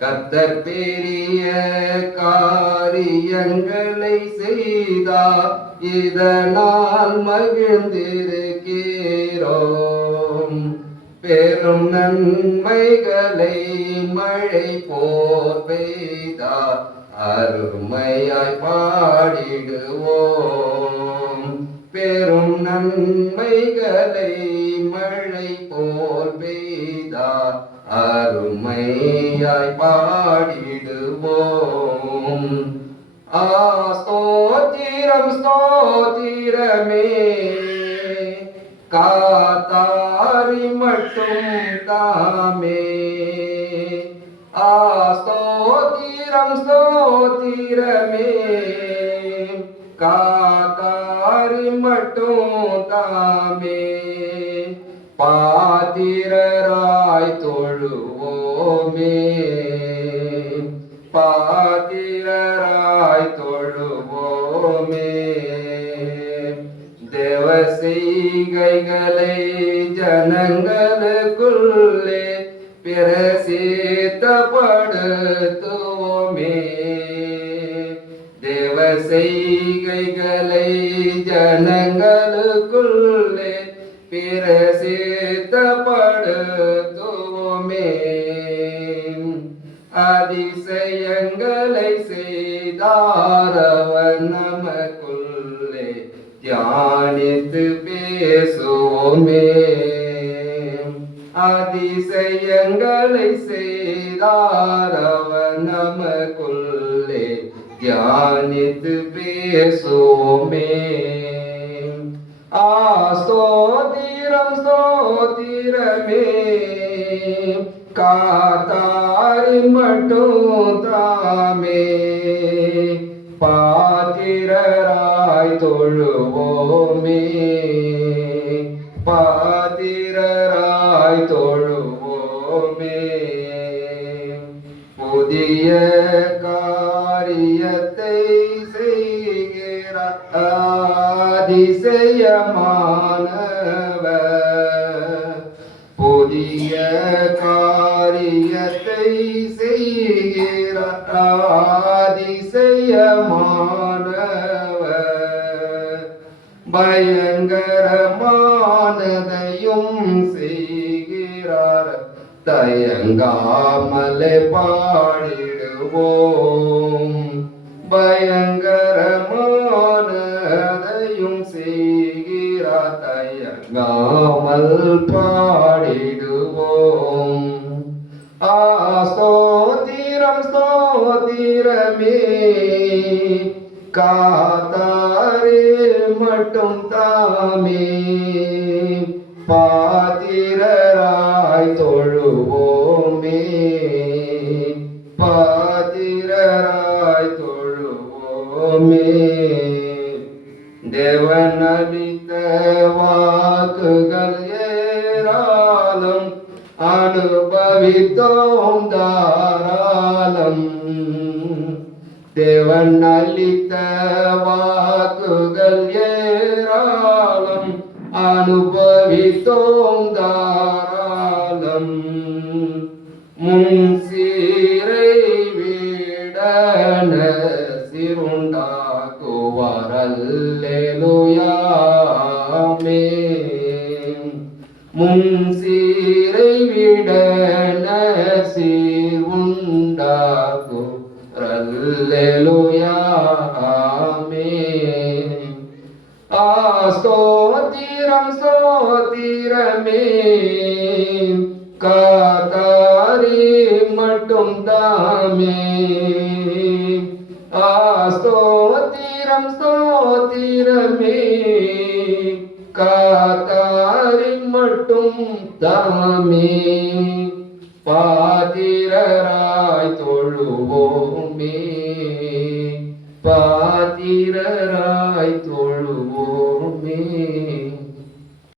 கத்தர் பெரிய காரியங்களை செய்தார் இதனால் மகிழ்ந்திருக்கிறோம். பெரும் நன்மைகளை மழை போர் பெய்தார் அருமையாய் பாடிடுவோம். பெரும் நன்மைகளை மழை போல் பெய்தார் அருமையாய் பாடிடுவோம். ஆ ஸ்தோத்திரம் ஸ்தோத்திரமே. காத்தாரி மட்டும் தாமே. ஆஸ்தோத்திரம் ஸ்தோத்திரமே. காத்தாரி மட்டும் தாமே. பாத்திரராய் தொழுவோமே. பாத்திரராய் தொழுவோமே. தேவ செய்கைகளை ஜனங்களுக்குள்ளே பிரசித்தப்படுத்துவோமே. தேவ செய்கைகளை ஜனங்களுக்குள்ளே பிரசித்தப்படுத்துவோமே அதிசயங்களை செய்தாரவர் நமக்குள்ளே தியானித்து பேசுவோமே. அதிசயங்களை செய்தாரவர் நமக்குள்ளே தியானித்து பேசுவோமே. ஆ ஸ்தோத்திரம் ஸ்தோத்திரமே. காத்தாரி மட்டும் தாமே பாத்திரராய் தொழுவோமே. பாத்திரராய் தொழுவோமே. புதிய காரியத்தை செய்கிற அதிசயமானவர் புதிய காரியத்தை செய்கிறார் அதிசயமானவர். பயங்கரமானதையும் செய்கிறார். தயங்காமலே பாடிடுவோம். பயங்கர தயங்காமல் பாடிடுவோம். ஆ ஸ்தோத்திரம் ஸ்தோத்திரமே. காத்தாரே மட்டும் தாமே. பாத்திரராய் தொழுவோமே. பாத்திரராய் தொழுவோமே. தேவன் அனுபவித்தோம் தாராளம் தேவன் அளித்த வாக்குகள் ஏராளம் அனுபவித்தோம் தாராளம் முன் சீரை வீடன சிறுண்டாக்குவாரல்லேலுயாமே முன் சீரை விடன சீருண்டாக்கு ரல்லேலுயாமே ஆ ஸ்தோத்திரம் ஸ்தோத்திரமே காத்தாரி மட்டும் தாமே ஆ ஸ்தோத்திரம் ஸ்தோத்திரமே காத்தாரி மட்டும் தாமே பாத்திரராய் தொழுவோமே. பாத்திரராய் தொழுவோமே.